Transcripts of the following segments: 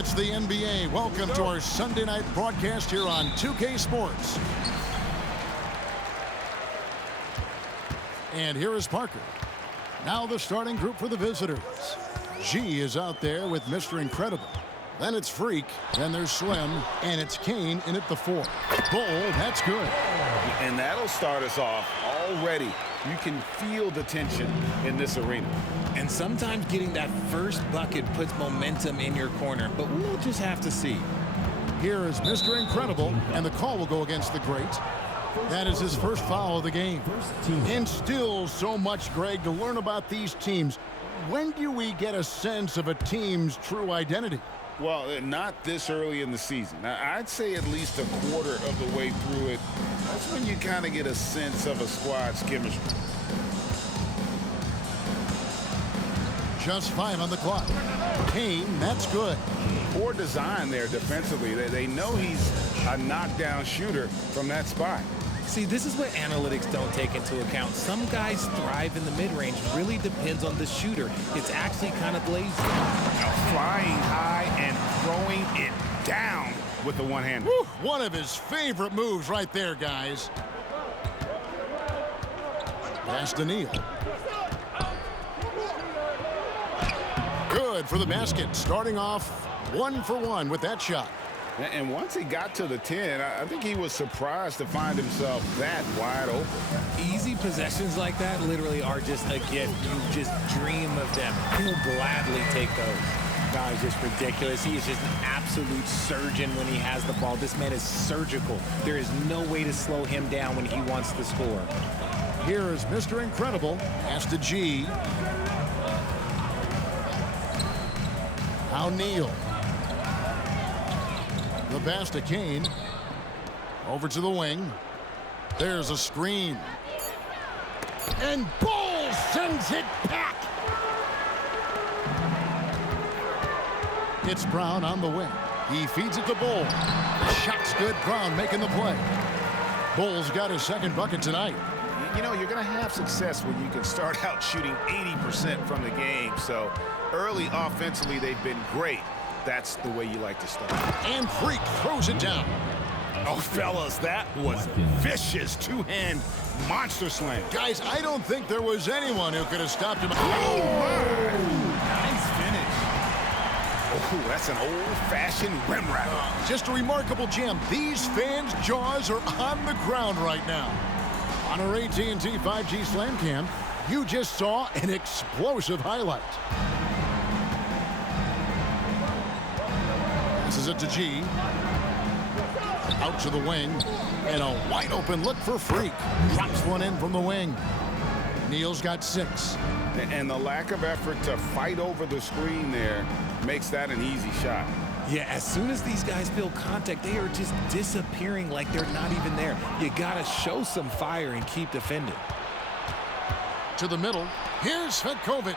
It's the NBA. Welcome to our Sunday night broadcast here on 2K Sports. And here is Parker. Now the starting group for the visitors. G is out there with Mr. Incredible. Then it's Freak. Then there's Slim. And it's Kane in at the 4. Bull, that's good. And that'll start us off already. You can feel the tension in this arena. And sometimes getting that first bucket puts momentum in your corner, but we'll just have to see. Here is Mr. Incredible, and the call will go against the great. That is his first foul of the game. And still so much, Greg, to learn about these teams. When do we get a sense of a team's true identity? Well, not this early in the season. Now, I'd say at least a quarter of the way through it. That's when you kind of get a sense of a squad's chemistry. Just 5 on the clock. Kane, that's good. Poor design there defensively. They know he's a knockdown shooter from that spot. See, this is what analytics don't take into account. Some guys thrive in the mid-range. Really depends on the shooter. It's actually kind of lazy. Now flying high and throwing it down with the one-hander. One of his favorite moves right there, guys. Pass to Neal. Good for the basket. Starting off 1 for 1 with that shot. And once he got to the 10, I think he was surprised to find himself that wide open. Easy possessions like that literally are just a gift. You just dream of them. He'll gladly take those. Guy's just ridiculous. He is just an absolute surgeon when he has the ball. This man is surgical. There is no way to slow him down when he wants to score. Here is Mr. Incredible. Pass to G. Now Neal. The pass to Kane. Over to the wing. There's a screen. And Bull sends it back. It's Brown on the wing. He feeds it to Bull. The shot's good. Brown making the play. Bull's got his second bucket tonight. You know, you're going to have success when you can start out shooting 80% from the game. So early offensively, they've been great. That's the way you like to start. And Freak throws it down. Oh, fellas, that was vicious two-hand monster slam. Guys, I don't think there was anyone who could have stopped him. Oh, my. Nice finish. Oh, that's an old-fashioned rim wrap. Just a remarkable jam. These fans' jaws are on the ground right now. On our AT&T 5G Slam Cam, you just saw an explosive highlight. This is it to G. Out to the wing. And a wide open look for Freak. Drops one in from the wing. Neal's got 6. And the lack of effort to fight over the screen there makes that an easy shot. Yeah, as soon as these guys feel contact, they are just disappearing like they're not even there. You got to show some fire and keep defending. To the middle. Here's Fetkovic.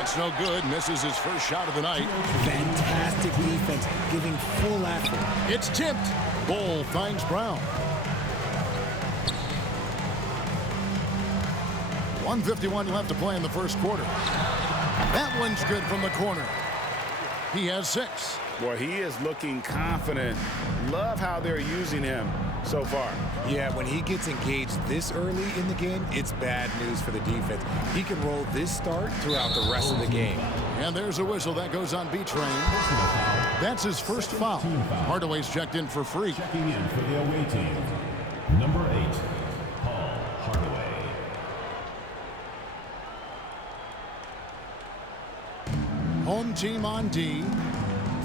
It's no good. Misses his first shot of the night. Fantastic defense, giving full effort. It's tipped. Bull finds Brown. 1:51 left to play in the first quarter. That one's good from the corner. He has 6. Boy, he is looking confident. Love how they're using him so far. Yeah, when he gets engaged this early in the game, it's bad news for the defense. He can roll this start throughout the rest of the game. And there's a whistle that goes on B-Train. That's his first foul. Hardaway's checked in for Freak. Checking in for the away team, number 8, Paul Hardaway. Home team on D.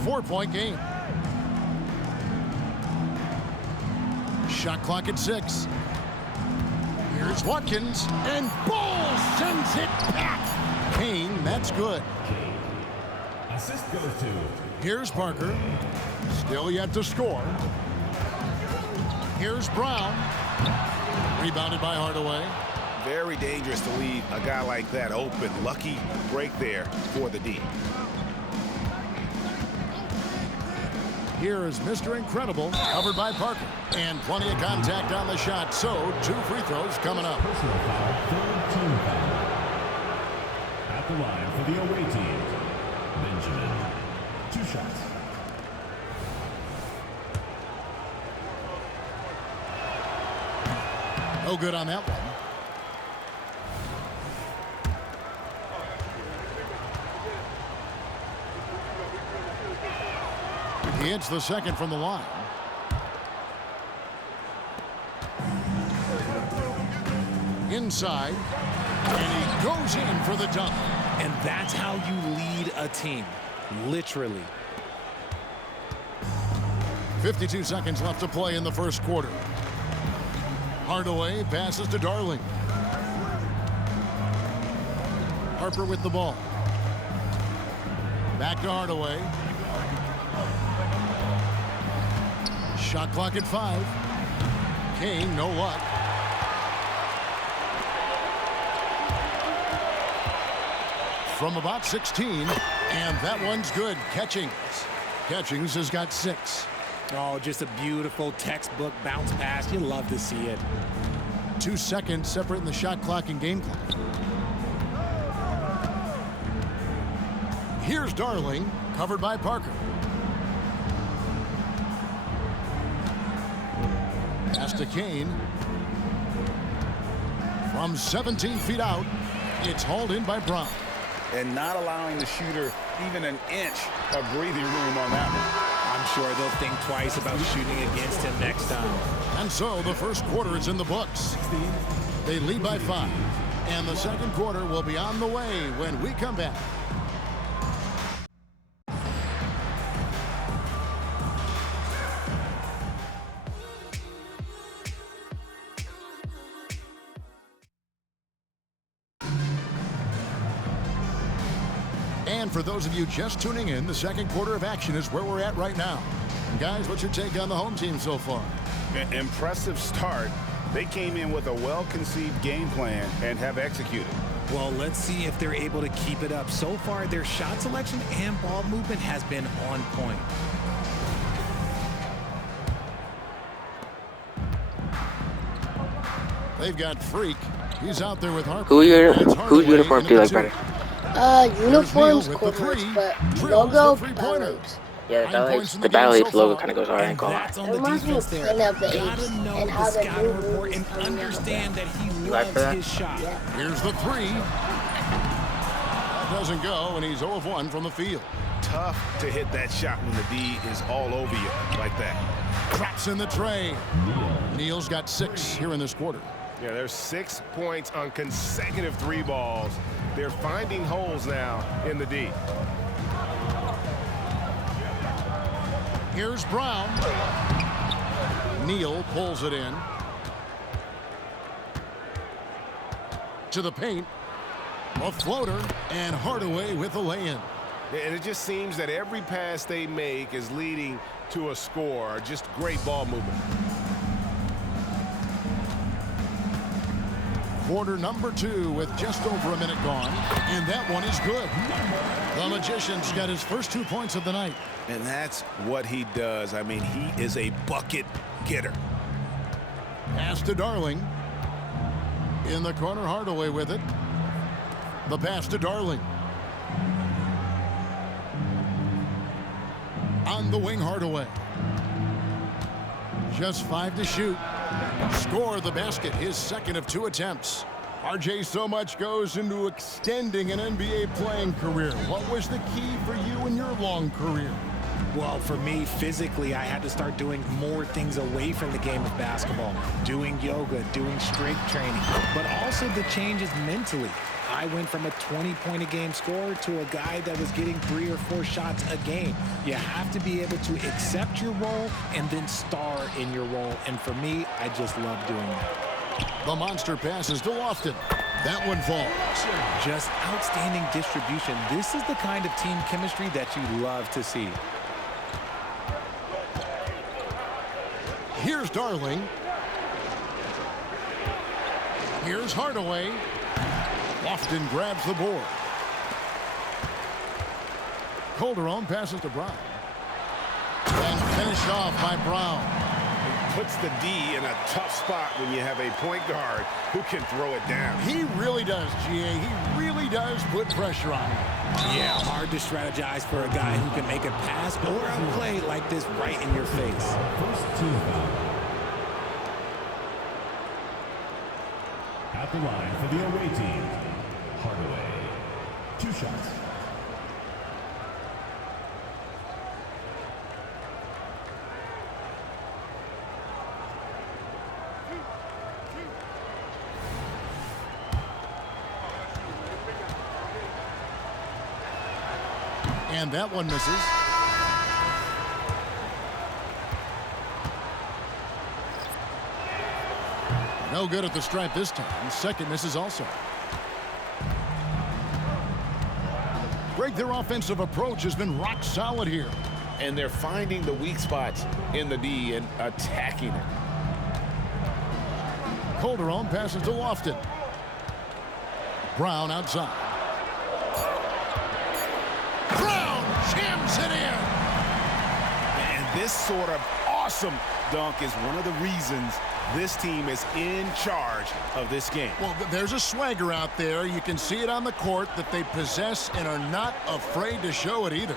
4-point game. Shot clock at 6. Here's Watkins, and Bull sends it back. Kane, that's good. Assist goes to. Here's Parker. Still yet to score. Here's Brown. Rebounded by Hardaway. Very dangerous to leave a guy like that open. Lucky break there for the D. Here is Mr. Incredible, covered by Parker. And plenty of contact on the shot, so 2 free throws coming up. Personal foul, third team foul. At the line for the away team, Benjamin. 2 shots. No good on that one. He hits the second from the line. Inside, and he goes in for the dunk. And that's how you lead a team, literally. 52 seconds left to play in the first quarter. Hardaway passes to Darling. Harper with the ball. Back to Hardaway. Shot clock at 5. Kane, no luck. From about 16, and that one's good. Catchings has got 6. Oh, just a beautiful textbook bounce pass. You love to see it. 2 seconds separating the shot clock and game clock. Here's Darling, covered by Parker. Pass to Kane. From 17 feet out, it's hauled in by Brown. And not allowing the shooter even an inch of breathing room on that one. I'm sure they'll think twice about shooting against him next time. And so the first quarter is in the books. They lead by 5. And the second quarter will be on the way when we come back. And for those of you just tuning in, the second quarter of action is where we're at right now. And guys, what's your take on the home team so far? Impressive start. They came in with a well-conceived game plan and have executed. Well, let's see if they're able to keep it up. So far, their shot selection and ball movement has been on point. They've got Freak. He's out there with Harper. Whose uniform do you like better? Uniforms, corners, but logo, Battle Apes. Yeah, the Battle Apes logo kind of goes all right. It reminds me of Planet of the Apes and how the new movie is coming out. Understand that he loves his shot. Yeah. Here's the 3. That doesn't go, and he's 0 of 1 from the field. Tough to hit that shot when the D is all over you like that. Drops in the tray. Neal's got 6 here in this quarter. Yeah, there's 6 points on consecutive 3 balls. They're finding holes now in the D. Here's Brown. Neal pulls it in. To the paint. A floater, and Hardaway with a lay-in. And it just seems that every pass they make is leading to a score. Just great ball movement. Quarter number 2 with just over a minute gone, and that one is good. The Magician's got his first 2 points of the night. And that's what he does. I mean, he is a bucket getter. Pass to Darling. In the corner, Hardaway with it. The pass to Darling. On the wing, Hardaway. Just 5 to shoot. Score the basket, his second of 2 attempts. RJ, so much goes into extending an NBA playing career. What was the key for you in your long career? Well, for me, physically, I had to start doing more things away from the game of basketball. Doing yoga, doing strength training, but also the changes mentally. I went from a 20-point-a-game scorer to a guy that was getting 3 or 4 shots a game. You have to be able to accept your role and then star in your role. And for me, I just love doing that. The monster passes to Lofton. That one falls. Just outstanding distribution. This is the kind of team chemistry that you love to see. Here's Darling. Here's Hardaway. Lofton grabs the board. Calderon passes to Brown. And finished off by Brown. Puts the D in a tough spot when you have a point guard who can throw it down. He really does, GA. He really does put pressure on him. Yeah, hard to strategize for a guy who can make a pass or a play like this right in your face. At the line for the away team, Hardaway. 2 shots. And that one misses. No good at the stripe this time. Second misses also. Greg, their offensive approach has been rock solid here. And they're finding the weak spots in the D and attacking it. Calderon passes to Lofton. Brown outside. Brown jams it in. And this sort of awesome dunk is one of the reasons this team is in charge of this game. Well, there's a swagger out there. You can see it on the court that they possess and are not afraid to show it either.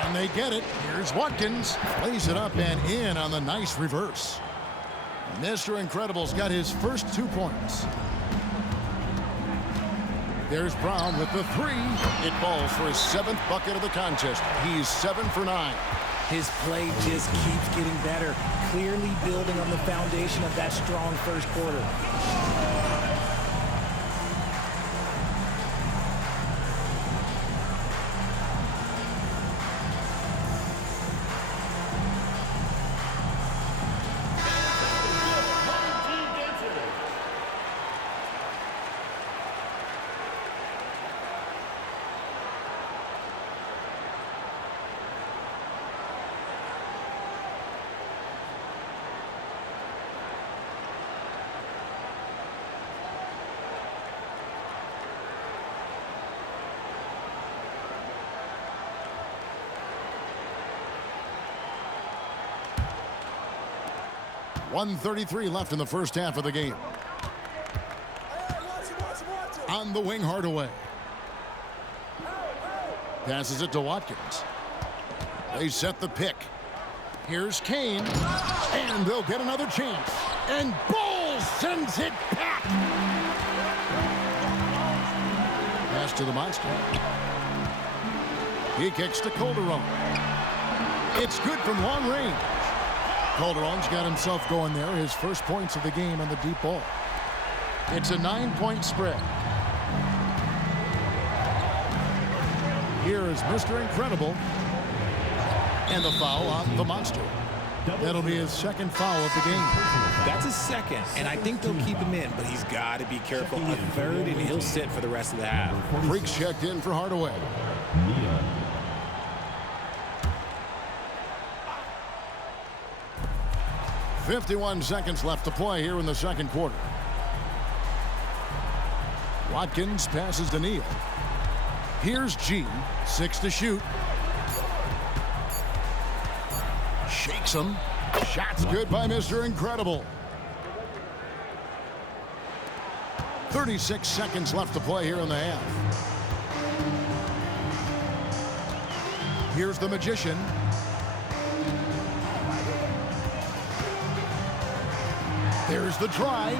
And they get it. Here's Watkins. Plays it up and in on the nice reverse. Mr. Incredible's got his first 2 points. There's Brown with the 3. It falls for his 7th bucket of the contest. He's 7 for 9. His play just keeps getting better, clearly building on the foundation of that strong first quarter. .133 left in the first half of the game. On the wing, Hardaway. Passes it to Watkins. They set the pick. Here's Kane. And they'll get another chance. And Ball sends it back. Pass to the monster. He kicks to Calderon. It's good from long range. Calderon's got himself going there. His first points of the game on the deep ball. It's a 9-point spread. Here is Mr. Incredible. And the foul on the monster. That'll be his second foul of the game. That's his second, and I think they'll keep him in, but he's got to be careful. A third, and he'll sit for the rest of the half. Freaks checked in for Hardaway. 51 seconds left to play here in the second quarter. Watkins passes to Neal. Here's G. 6 to shoot. Shakes him. Shot's good by Mr. Incredible. 36 seconds left to play here in the half. Here's the Magician. There's the drive.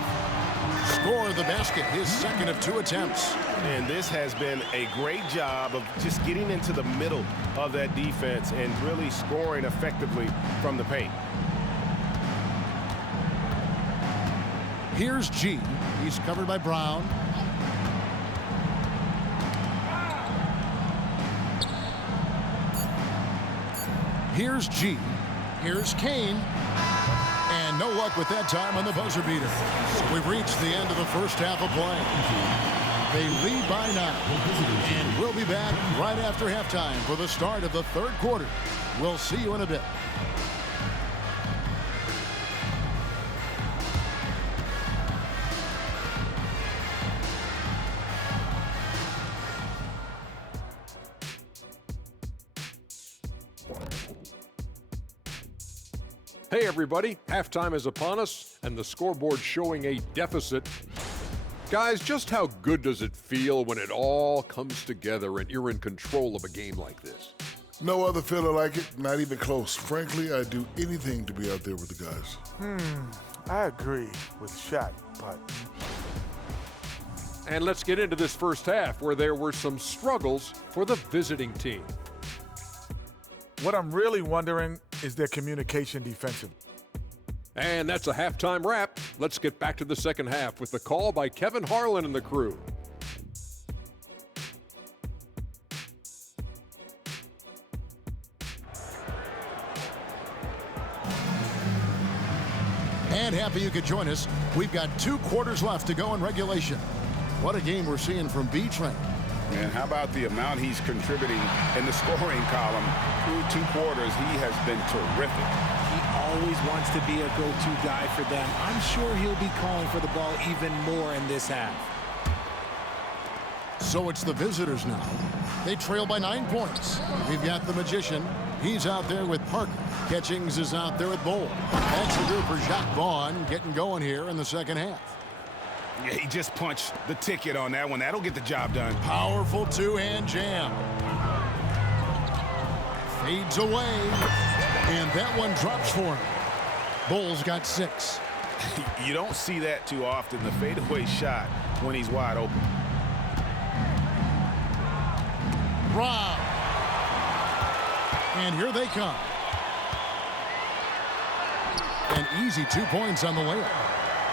Score the basket, his second of 2 attempts. And this has been a great job of just getting into the middle of that defense and really scoring effectively from the paint. Here's G. He's covered by Brown. Here's G. Here's Kane. And no luck with that time on the buzzer beater. So we've reached the end of the first half of play. They lead by 9. And we'll be back right after halftime for the start of the third quarter. We'll see you in a bit. Hey everybody, halftime is upon us and the scoreboard showing a deficit. Guys, just how good does it feel when it all comes together and you're in control of a game like this? No other feeling like it, not even close. Frankly, I'd do anything to be out there with the guys. I agree with Shaq, but... And let's get into this first half where there were some struggles for the visiting team. What I'm really wondering is their communication defensively. And that's a halftime wrap. Let's get back to the second half with the call by Kevin Harlan and the crew. And happy you could join us. We've got 2 quarters left to go in regulation. What a game we're seeing from B-Train. And how about the amount he's contributing in the scoring column? Through 2 quarters, he has been terrific. He always wants to be a go-to guy for them. I'm sure he'll be calling for the ball even more in this half. So it's the visitors now. They trail by 9 points. We've got the Magician. He's out there with Parker. Catchings is out there with Bull. That's the group for Jacques Vaughn getting going here in the second half. Yeah, he just punched the ticket on that one. That'll get the job done. Powerful 2-hand jam. Fades away. And that one drops for him. Bull's got 6. You don't see that too often, the fadeaway shot when he's wide open. Rob. And here they come. An easy 2 points on the layup.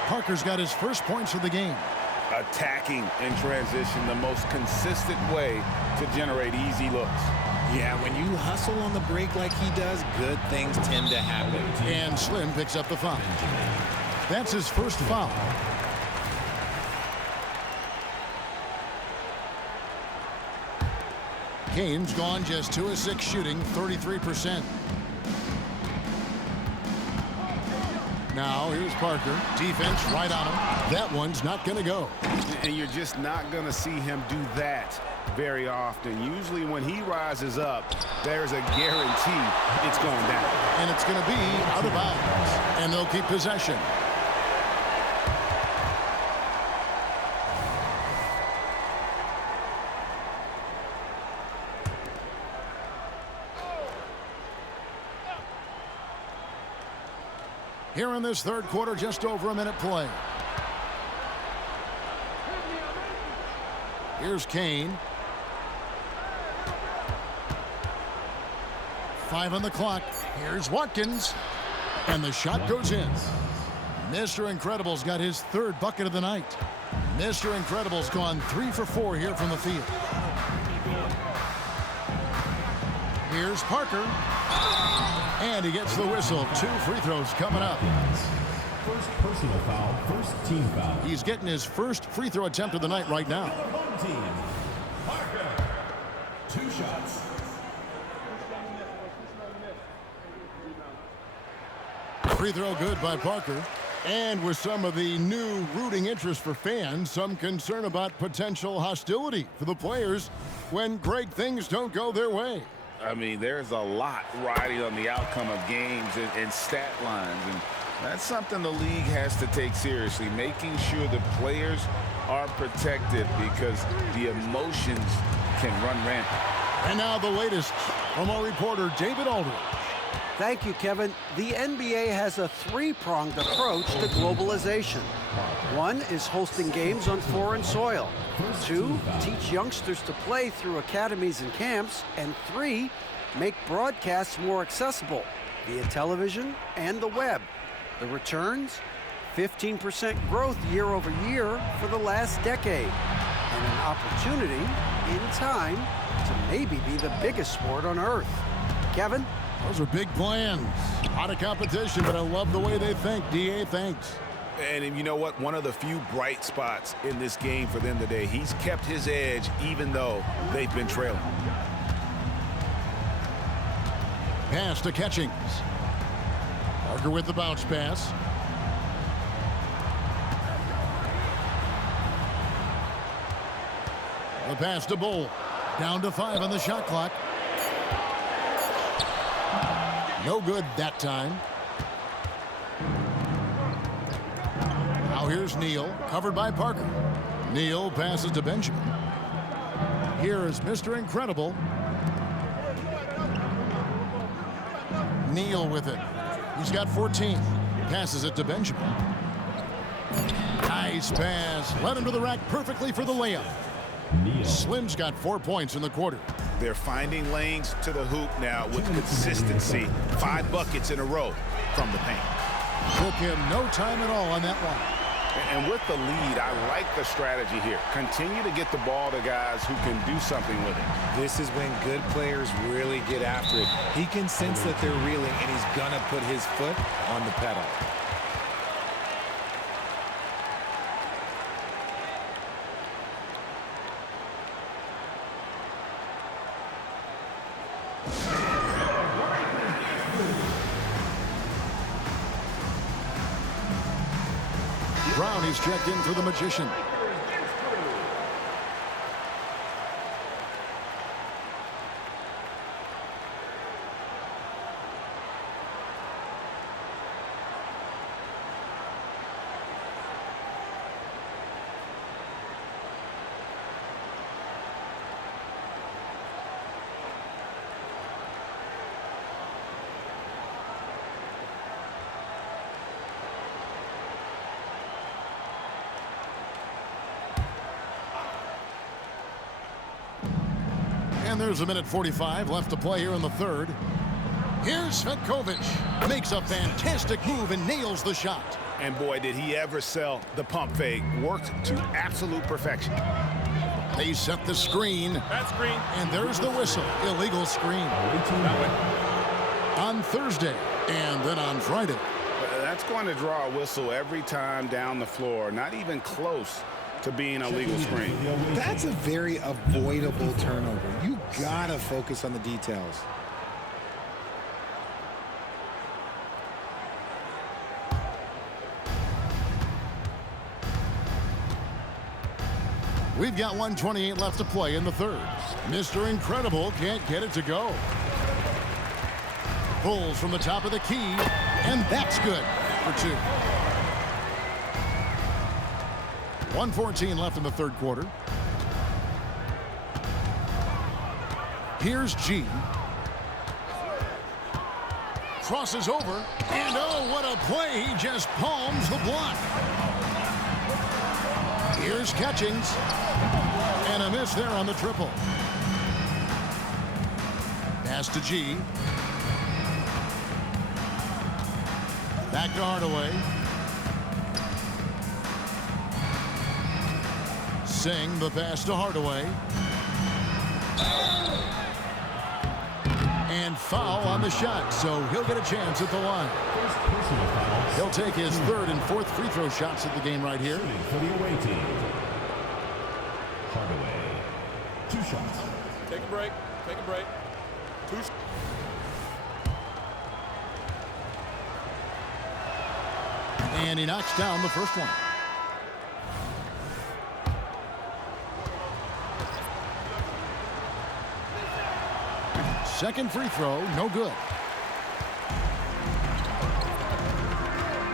Parker's got his first points of the game. Attacking in transition, the most consistent way to generate easy looks. Yeah, when you hustle on the break like he does, good things tend to happen. And Slim picks up the foul. That's his first foul. Kane's gone just 2 of 6 shooting, 33%. Now here's Parker. Defense right on him. That one's not going to go. And you're just not going to see him do that very often. Usually when he rises up, there's a guarantee it's going down. And it's going to be out of bounds. And they'll keep possession. Here in this third quarter, just over a minute play. Here's Kane. 5 on the clock. Here's Watkins. And the shot goes in. Mr. Incredible's got his 3rd bucket of the night. Mr. Incredible's gone 3 for 4 here from the field. Here's Parker. And he gets the whistle. 2 free throws coming up. First personal foul, first team foul. He's getting his first free throw attempt of the night right now. Home team. Parker. 2 shots. Free throw good by Parker. And with some of the new rooting interest for fans, some concern about potential hostility for the players when great things don't go their way. I mean, there's a lot riding on the outcome of games and stat lines, and that's something the league has to take seriously, making sure the players are protected because the emotions can run rampant. And now the latest from our reporter, David Aldridge. Thank you, Kevin. The NBA has a 3-pronged approach to globalization. 1 is hosting games on foreign soil. 2, teach youngsters to play through academies and camps. And 3, make broadcasts more accessible via television and the web. The returns? 15% growth year over year for the last decade. And an opportunity, in time, to maybe be the biggest sport on earth. Kevin? Those are big plans. A lot of competition, but I love the way they think. D.A., thanks. And you know what? One of the few bright spots in this game for them today. He's kept his edge even though they've been trailing. Pass to Catchings. Parker with the bounce pass. The pass to Bull. Down to 5 on the shot clock. No good that time. Now here's Neal, covered by Parker. Neal passes to Benjamin. Here is Mr. Incredible. Neal with it. He's got 14. Passes it to Benjamin. Nice pass. Led him to the rack perfectly for the layup. Slim's got 4 points in the quarter. They're finding lanes to the hoop now with consistency. 5 buckets in a row from the paint. Took him no time at all on that one. And with the lead, I like the strategy here. Continue to get the ball to guys who can do something with it. This is when good players really get after it. He can sense that they're reeling, and he's going to put his foot on the pedal. Brown is checked in for the Magician. And there's a minute 45 left to play here in the third. Here's Svetkovic. Makes a fantastic move and nails the shot. And boy, did he ever sell the pump fake. Worked to absolute perfection. They set the screen. That screen. And there's the whistle. Illegal screen. On Thursday and then on Friday. That's going to draw a whistle every time down the floor. Not even close to being a legal screen. That's a very avoidable turnover. You gotta focus on the details. We've got 1:28 left to play in the third. Mr. Incredible can't get it to go. Pulls from the top of the key, and that's good for 2. 1:14 left in the third quarter. Here's G. Crosses over, and oh, what a play. He just palms the block. Here's Catchings, and a miss there on the triple. Pass to G. Back to Hardaway. Singh, the pass to Hardaway. And foul on the shot, so he'll get a chance at the line. He'll take his 3rd and 4th free throw shots at the game right here. For the away team, Hardaway, 2 shots. Take a break. Take a break. 2 shots. And he knocks down the first one. Second free throw, no good.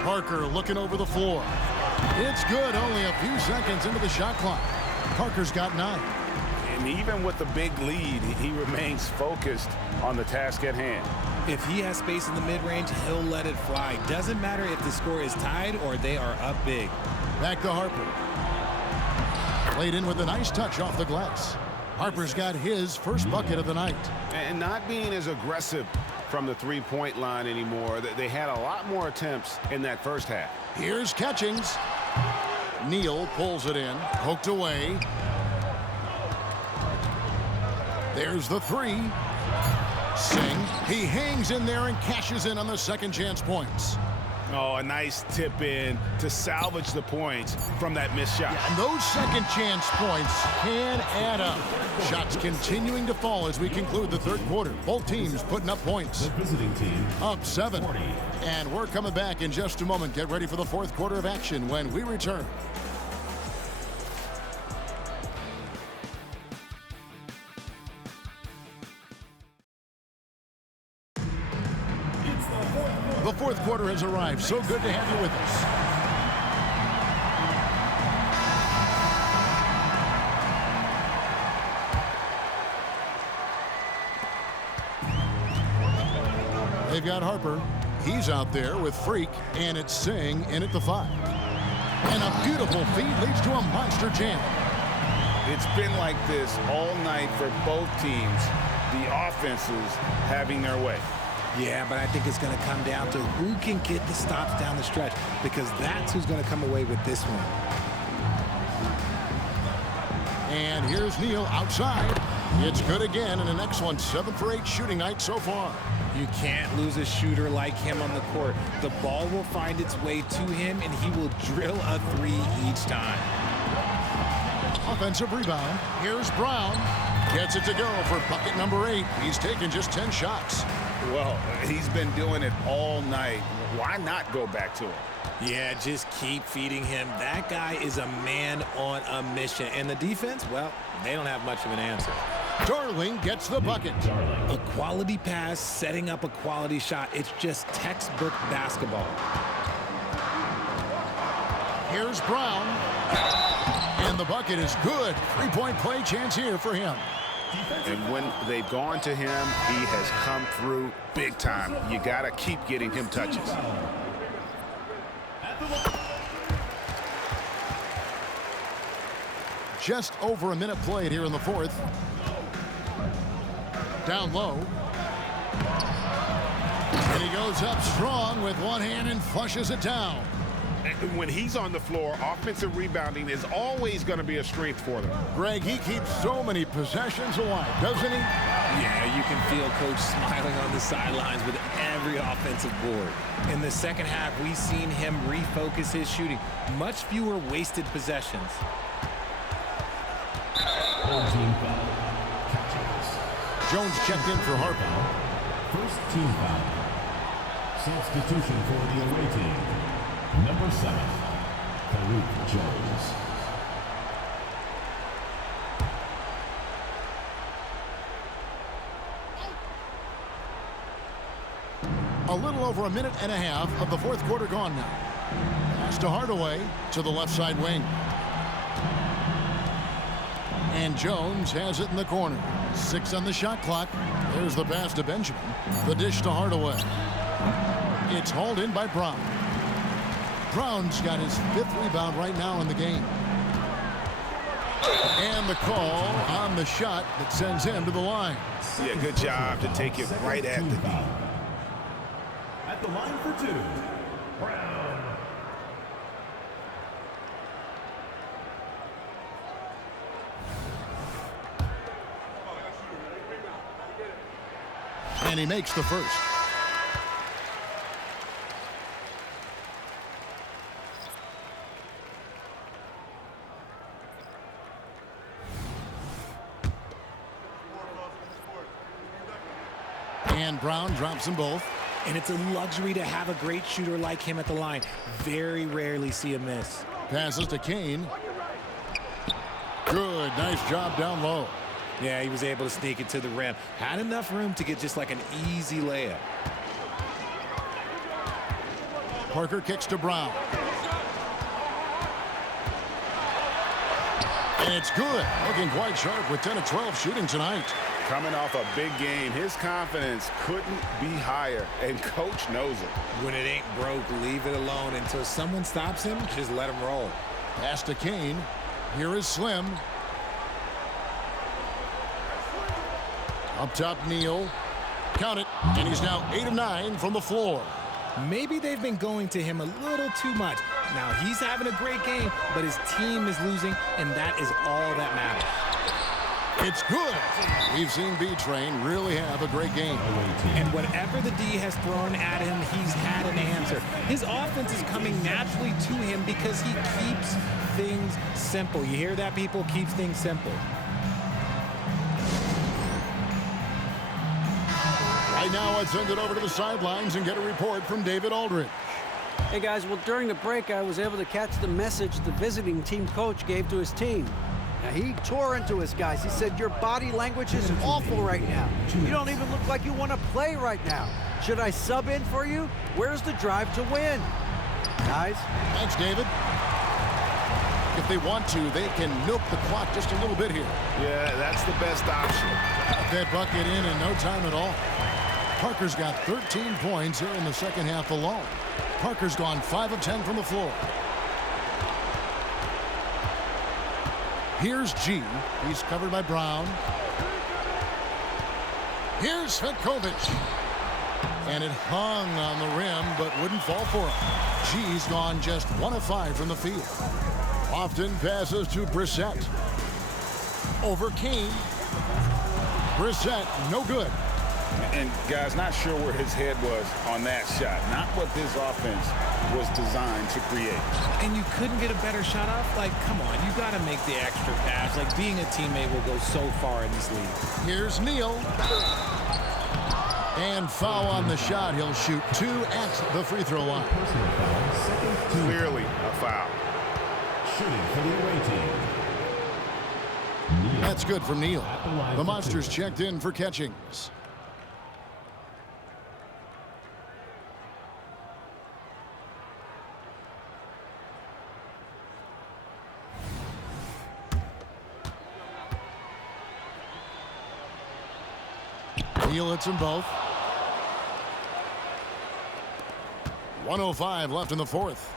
Parker looking over the floor. It's good, only a few seconds into the shot clock. Parker's got 9. And even with the big lead, he remains focused on the task at hand. If he has space in the mid-range, he'll let it fly. Doesn't matter if the score is tied or they are up big. Back to Harper. Played in with a nice touch off the glass. Harper's got his first bucket of the night. And not being as aggressive from the three-point line anymore. They had a lot more attempts in that first half. Here's Catchings. Neal pulls it in, poked away. There's the 3. Singh, he hangs in there and cashes in on the second chance points. Oh, a nice tip in to salvage the points from that missed shot. Yeah, and those second chance points can add up. Shots continuing to fall as we conclude the third quarter. Both teams putting up points. The visiting team, Up 7. 40. And we're coming back in just a moment. Get ready for the fourth quarter of action when we return. The fourth quarter has arrived. So good to have you with us. They've got Harper. He's out there with Freak, and it's Singh in at the 5. And a beautiful feed leads to a monster jam. It's been like this all night for both teams. The offenses having their way. Yeah, but I think it's going to come down to who can get the stops down the stretch, because that's who's going to come away with this one. And here's Neal outside. It's good again, and the next one, 7 for 8 shooting night so far. You can't lose a shooter like him on the court. The ball will find its way to him, and he will drill a 3 each time. Offensive rebound. Here's Brown. Gets it to go for bucket number 8. He's taken just 10 shots. Well, he's been doing it all night. Why not go back to him? Yeah, just keep feeding him. That guy is a man on a mission. And the defense, well, they don't have much of an answer. Darling gets the bucket. A quality pass, setting up a quality shot. It's just textbook basketball. Here's Brown. And the bucket is good. 3-point play chance here for him. And when they've gone to him, he has come through big time. You got to keep getting him touches. Just over a minute played here in the 4th. Down low. And he goes up strong with one hand and flushes it down. And when he's on the floor, offensive rebounding is always going to be a strength for them. Greg, he keeps so many possessions alive, doesn't he? Yeah, you can feel Coach smiling on the sidelines with every offensive board. In the second half, we've seen him refocus his shooting. Much fewer wasted possessions. Jones checked in for Harper. First team foul. Substitution for the away team. Number 7, Farouk Jones. A little over a minute and a half of the 4th quarter gone now. Pass to Hardaway to the left side wing. And Jones has it in the corner. 6 on the shot clock. There's the pass to Benjamin. The dish to Hardaway. It's hauled in by Brown. Brown's got his 5th rebound right now in the game. And the call on the shot that sends him to the line. Yeah, good job to take it right at the knee. At the line for 2, Brown. And he makes the first. And Brown drops them both. And it's a luxury to have a great shooter like him at the line. Very rarely see a miss. Passes to Kane. Good, nice job down low. Yeah, he was able to sneak it to the rim. Had enough room to get just like an easy layup. Parker kicks to Brown. And it's good. Looking quite sharp with 10 of 12 shooting tonight. Coming off a big game, his confidence couldn't be higher, and Coach knows it. When it ain't broke, leave it alone. Until someone stops him, just let him roll. Pass to Kane. Here is Slim. Up top, Neal. Count it. And he's now 8 of 9 from the floor. Maybe they've been going to him a little too much. Now, he's having a great game, but his team is losing, and that is all that matters. It's good. We've seen B-Train really have a great game. And whatever the D has thrown at him, he's had an answer. His offense is coming naturally to him because he keeps things simple. You hear that, people? Keeps things simple. Right now, I'd send it over to the sidelines and get a report from David Aldridge. Hey, guys, well, during the break, I was able to catch the message the visiting team coach gave to his team. Now, he tore into his guys. He said, your body language is awful right now. You don't even look like you want to play right now. Should I sub in for you? Where's the drive to win? Guys? Thanks, David. If they want to, they can milk the clock just a little bit here. Yeah, that's the best option. That bucket in no time at all. Parker's got 13 points here in the second half alone. Parker's gone 5 of 10 from the floor. Here's G. He's covered by Brown. Here's Svetkovic. And it hung on the rim, but wouldn't fall for him. G's gone just 1 of 5 from the field. Often passes to Brissett. Over Kane. Brissett, no good. And guys, not sure where his head was on that shot. Not what this offense was designed to create. And you couldn't get a better shot off? Like, come on, you got to make the extra pass. Like, being a teammate will go so far in this league. Here's Neal. And foul on the shot. He'll shoot 2 at the free throw line. Clearly a foul. Shooting for the away team. That's good from Neal. The Monsters checked in for Catchings. Neal hits them both. 1:05 left in the fourth.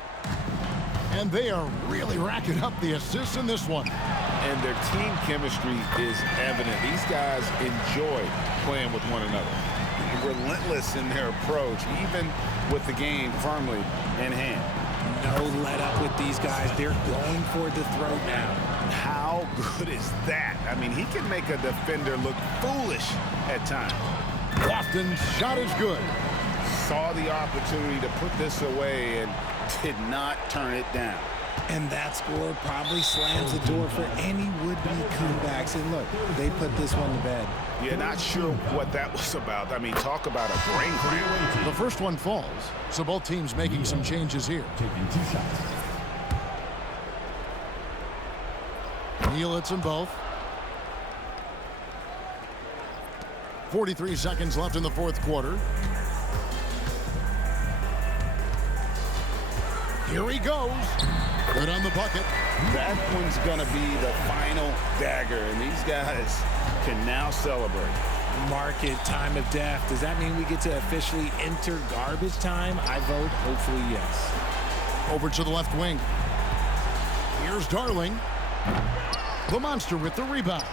And they are really racking up the assists in this one. And their team chemistry is evident. These guys enjoy playing with one another. Relentless in their approach, even with the game firmly in hand. No let up with these guys. They're going for the throat now. How good is that? I mean, he can make a defender look foolish at times. Lofton's shot is good. Saw the opportunity to put this away and did not turn it down. And that score probably slams the door for any would-be comebacks. And look, they put this one to bed. Yeah, not sure what that was about. I mean, talk about a brain cramp. The first one falls, so both teams making some changes here. Taking 2 shots. Neal hits them both. 43 seconds left in the fourth quarter. Here he goes. Good on the bucket. That one's going to be the final dagger, and these guys can now celebrate. Mark it, time of death. Does that mean we get to officially enter garbage time? I vote hopefully yes. Over to the left wing. Here's Darling. The Monster with the rebound.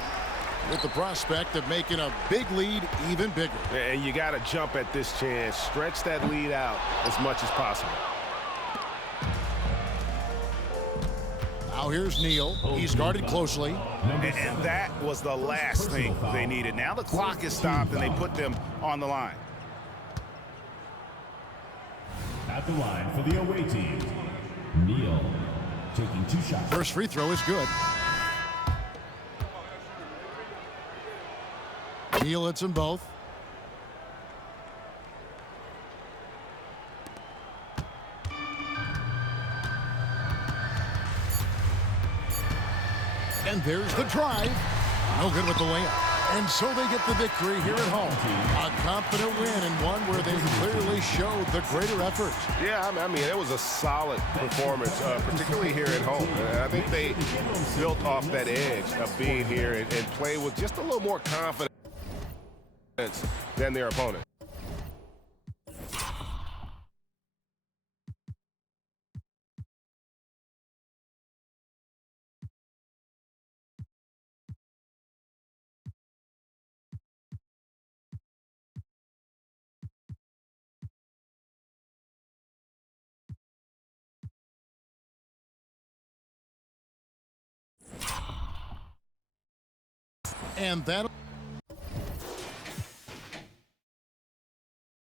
With the prospect of making a big lead even bigger. And you got to jump at this chance. Stretch that lead out as much as possible. Now here's Neal. He's guarded closely. And that was the last thing they needed. Now the clock is stopped and they put them on the line. At the line for the away team, Neal taking 2 shots. First free throw is good. Neal hits them both. And there's the drive. No good with the layup. And so they get the victory here at home. A confident win and one where they clearly showed the greater effort. Yeah, I mean, it was a solid performance, particularly here at home. I think they built off that edge of being here and play with just a little more confidence than their opponent. And that